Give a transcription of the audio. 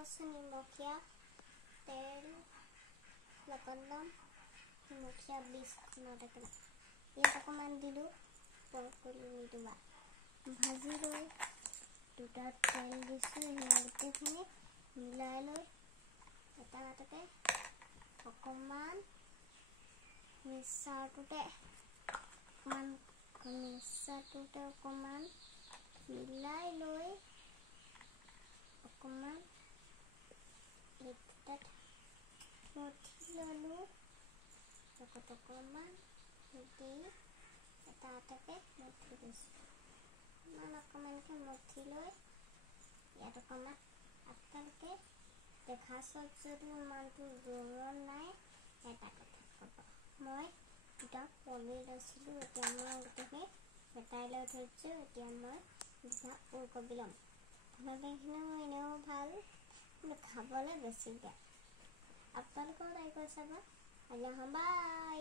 আছে নিমখীয়া তেল লগত ল'ম নিমখীয়া 20 টকা ইয়াত অকণমান দিলোঁ ব্ৰকলি নিদিবা ভাজি লৈ দুটাত তেল দিছোঁ গোটেইখিনি মিলাই লৈ এটা এটাকৈ অকণমান মিক্সাৰটোতে অকণমান মিলাই লৈ অকণমান তাত মঠি ল'লোঁ লগত অকণমান দি এটা এটাকৈ মঠি দিছোঁ অকণমানকৈ মঠি লৈ ইয়াত অকণমান আপোনালোকে দেখা চাওক যদি ইমানটো জোৰণ নাই এটা কথা ক'ব মই দুটা পনীৰ লৈছিলোঁ এতিয়া মই গোটেইখিনি বেটাই লৈ থৈছোঁ এতিয়া মই দুটা ওলকবি ল'ম টমেটোখিনিও এনেও ভাল কিন্তু খাবলৈ বেছি বেয়া আপোনালোকেও ট্ৰাই কৰি চাব বাই